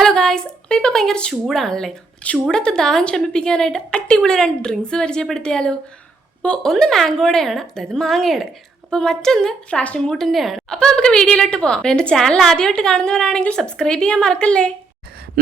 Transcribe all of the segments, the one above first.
Hello guys, അപ്പോൾ ഇപ്പോൾ ഭയങ്കര ചൂടാണല്ലേ. ചൂടത്ത് ദാഹം ശമിപ്പിക്കാനായിട്ട് അടിപൊളി 2 ഡ്രിങ്ക്സ് പരിചയപ്പെടുത്തിയാലോ. അപ്പോൾ ഒന്ന് മാംഗോയുടെയാണ്, അതായത് മാങ്ങയുടെ. അപ്പോൾ മറ്റൊന്ന് ഫ്രാഷൻ ബൂട്ടിൻ്റെയാണ്. അപ്പോൾ നമുക്ക് വീഡിയോയിലോട്ട് പോകാം. അപ്പോൾ എൻ്റെ ചാനൽ ആദ്യമായിട്ട് കാണുന്നവരാണെങ്കിൽ സബ്സ്ക്രൈബ് ചെയ്യാൻ മറക്കല്ലേ.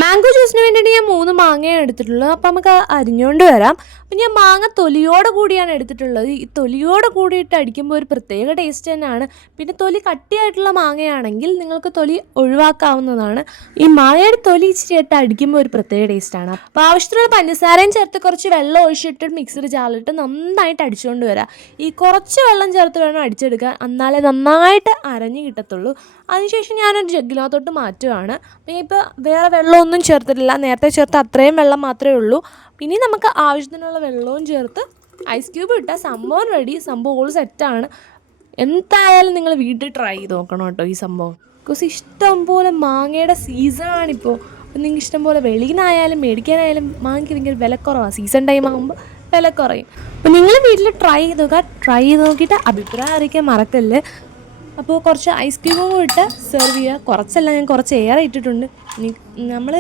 മാംഗോ ജ്യൂസിന് വേണ്ടിയിട്ട് ഞാൻ 3 മാങ്ങയാണ് എടുത്തിട്ടുള്ളത്. അപ്പോൾ നമുക്ക് അരിഞ്ഞുകൊണ്ട് വരാം. അപ്പോൾ ഞാൻ മാങ്ങ തൊലിയോട് കൂടിയാണ് എടുത്തിട്ടുള്ളത്. ഈ തൊലിയോട് കൂടിയിട്ട് അടിക്കുമ്പോൾ ഒരു പ്രത്യേക ടേസ്റ്റ് തന്നെയാണ്. പിന്നെ തൊലി കട്ടിയായിട്ടുള്ള മാങ്ങയാണെങ്കിൽ നിങ്ങൾക്ക് തൊലി ഒഴിവാക്കാവുന്നതാണ്. ഈ മാങ്ങയുടെ തൊലി ഇച്ചിരിയായിട്ട് അടിക്കുമ്പോൾ ഒരു പ്രത്യേക ടേസ്റ്റാണ്. അപ്പോൾ ആവശ്യത്തിനുള്ള പഞ്ചസാരയും ചേർത്ത് കുറച്ച് വെള്ളം ഒഴിച്ചിട്ട് മിക്സിയിൽ ജാറിലിട്ട് നന്നായിട്ട് അടിച്ചുകൊണ്ട് വരാം. ഈ കുറച്ച് വെള്ളം ചേർത്ത് വേണം അടിച്ചെടുക്കാൻ, എന്നാലേ നന്നായിട്ട് അരഞ്ഞ് കിട്ടത്തുള്ളൂ. അതിനുശേഷം ഞാനൊരു ജഗ്ഗിനകത്തോട്ട് മാറ്റുകയാണ്. അപ്പോൾ ഇപ്പോൾ വേറെ വെള്ളമൊന്നും ചേർത്തിട്ടില്ല, നേരത്തെ ചേർത്ത് അത്രയും വെള്ളം മാത്രമേ ഉള്ളൂ. പിന്നെ നമുക്ക് ആവശ്യത്തിനുള്ള വെള്ളവും ചേർത്ത് ഐസ് ക്യൂബ് ഇട്ടാൽ സംഭവം റെഡി. സംഭവം ഓൾ സെറ്റാണ്. എന്തായാലും നിങ്ങൾ വീട്ടിൽ ട്രൈ ചെയ്ത് നോക്കണം കേട്ടോ ഈ സംഭവം. ബിക്കോസ് ഇഷ്ടം പോലെ മാങ്ങയുടെ സീസണാണിപ്പോൾ. അപ്പം നിങ്ങൾക്ക് ഇഷ്ടം പോലെ വെളിയിനായാലും മേടിക്കാനായാലും മാങ്ങയ്ക്ക് ഭയങ്കര വിലക്കുറവാണ്. സീസൺ ടൈം ആകുമ്പോൾ വില കുറയും. അപ്പോൾ നിങ്ങൾ വീട്ടിൽ ട്രൈ ചെയ്ത് നോക്കുക. ട്രൈ ചെയ്ത് നോക്കിയിട്ട് അഭിപ്രായം അറിയിക്കാൻ മറക്കല്ലേ. അപ്പോൾ കുറച്ച് ഐസ് ക്യൂബും ഇട്ട് സെർവ് ചെയ്യുക. കുറച്ചല്ല, ഞാൻ കുറച്ച് ഏറെ ഇട്ടിട്ടുണ്ട്. നമ്മൾ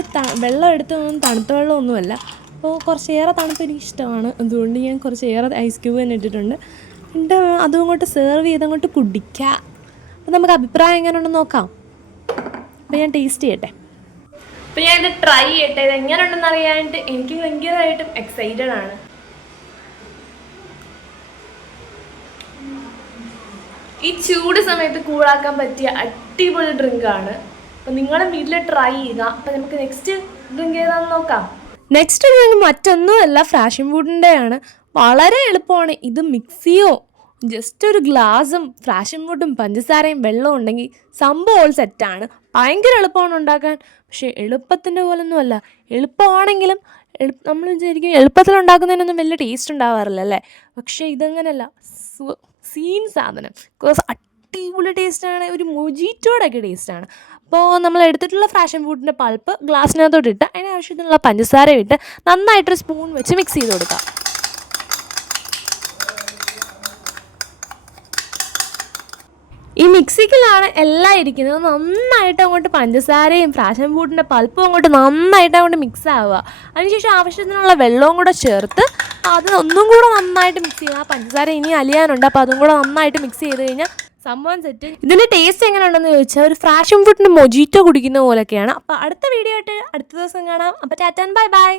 വെള്ളം എടുത്തൊന്നും തണുത്ത വെള്ളമൊന്നുമല്ല. അപ്പോൾ കുറച്ച് ഏറെ തണുപ്പ് എനിക്ക് ഇഷ്ടമാണ്, അതുകൊണ്ട് ഞാൻ കുറച്ച് ഏറെ ഐസ് ക്യൂബ് തന്നെ ഇട്ടിട്ടുണ്ട്. എന്നിട്ട് അതും അങ്ങോട്ട് സെർവ് ചെയ്ത് അങ്ങോട്ട് കുടിക്കുക. അപ്പോൾ നമുക്ക് അഭിപ്രായം എങ്ങനെയുണ്ടെന്ന് നോക്കാം. അപ്പോൾ ഞാൻ ടേസ്റ്റ് ചെയ്യട്ടെ. അപ്പോൾ ഞാൻ ഇത് ട്രൈ ചെയ്യട്ടെ. ഇത് എങ്ങനെയുണ്ടെന്ന് അറിയാനായിട്ട് എനിക്ക് ഭയങ്കരമായിട്ടും എക്സൈറ്റഡ് ആണ്. ഈ ചൂട് സമയത്ത് കൂളാക്കാൻ പറ്റിയ അടിപൊളി ഡ്രിങ്കാണ്. അപ്പോൾ നിങ്ങളും വീട്ടിൽ ട്രൈ ചെയ്യുക. അപ്പോൾ നമുക്ക് നെക്സ്റ്റ് ഡ്രിങ്ക് ഏതാണെന്ന് നോക്കാം. നെക്സ്റ്റ് ഡ്രിങ്ക് മറ്റൊന്നുമല്ല, ഫ്രാഷൻ ബൂട്ടിൻ്റെയാണ്. വളരെ എളുപ്പമാണ്. ഇത് മിക്സിയോ ജസ്റ്റ് ഒരു ഗ്ലാസും ഫ്രാഷൻ ബൂട്ടും പഞ്ചസാരയും വെള്ളവും ഉണ്ടെങ്കിൽ സംഭവം സെറ്റാണ്. ഭയങ്കര എളുപ്പമാണ് ഉണ്ടാക്കാൻ. പക്ഷേ എളുപ്പത്തിൻ്റെ പോലൊന്നുമല്ല. എളുപ്പമാണെങ്കിലും നമ്മൾ വിചാരിക്കും എളുപ്പത്തിൽ ഉണ്ടാക്കുന്നതിനൊന്നും വലിയ ടേസ്റ്റ് ഉണ്ടാവാറില്ല അല്ലേ. പക്ഷേ ഇതങ്ങനെയല്ല, സീൻ സാധനം. ബിക്കോസ് അടിപൊളി ടേസ്റ്റാണ്. ഒരു മൊജിറ്റോടൊക്കെ ടേസ്റ്റാണ്. അപ്പോൾ നമ്മൾ എടുത്തിട്ടുള്ള ഫ്രാഷൻ ഫ്രൂട്ടിൻ്റെ പൾപ്പ് ഗ്ലാസ്സിനകത്തോട്ട് ഇട്ട് അതിന് ആവശ്യത്തിനുള്ള പഞ്ചസാര ഇട്ട് നന്നായിട്ടൊരു സ്പൂൺ വെച്ച് മിക്സ് ചെയ്ത് കൊടുക്കാം. ഈ മിക്സിക്കലാണ് എല്ലാം ഇരിക്കുന്നത്. നന്നായിട്ട് അങ്ങോട്ട് പഞ്ചസാരയും ഫ്രാഷൻ ഫ്രൂട്ടിൻ്റെ പൾപ്പും അങ്ങോട്ട് നന്നായിട്ട് അങ്ങോട്ട് മിക്സ് ആവുക. അതിനുശേഷം ആവശ്യത്തിനുള്ള വെള്ളവും കൂടെ ചേർത്ത് അത് ഒന്നും കൂടെ നന്നായിട്ട് മിക്സ് ചെയ്യുക. പഞ്ചസാര ഇനി അലിയാനുണ്ട്, അപ്പോൾ അതും കൂടെ നന്നായിട്ട് മിക്സ് ചെയ്ത് കഴിഞ്ഞാൽ സംഭവം സെറ്റ്. ഇതിൻ്റെ ടേസ്റ്റ് എങ്ങനെ ഉണ്ടെന്ന് ചോദിച്ചാൽ ഒരു ഫ്രാഷൻ ഫ്രൂട്ടിൻ്റെ മൊജിറ്റോ കുടിക്കുന്ന പോലെയൊക്കെയാണ്. അപ്പോൾ അടുത്ത വീഡിയോ ആയിട്ട് അടുത്ത ദിവസം കാണാം. അപ്പോൾ ടാറ്റാ ബൈ ബൈ.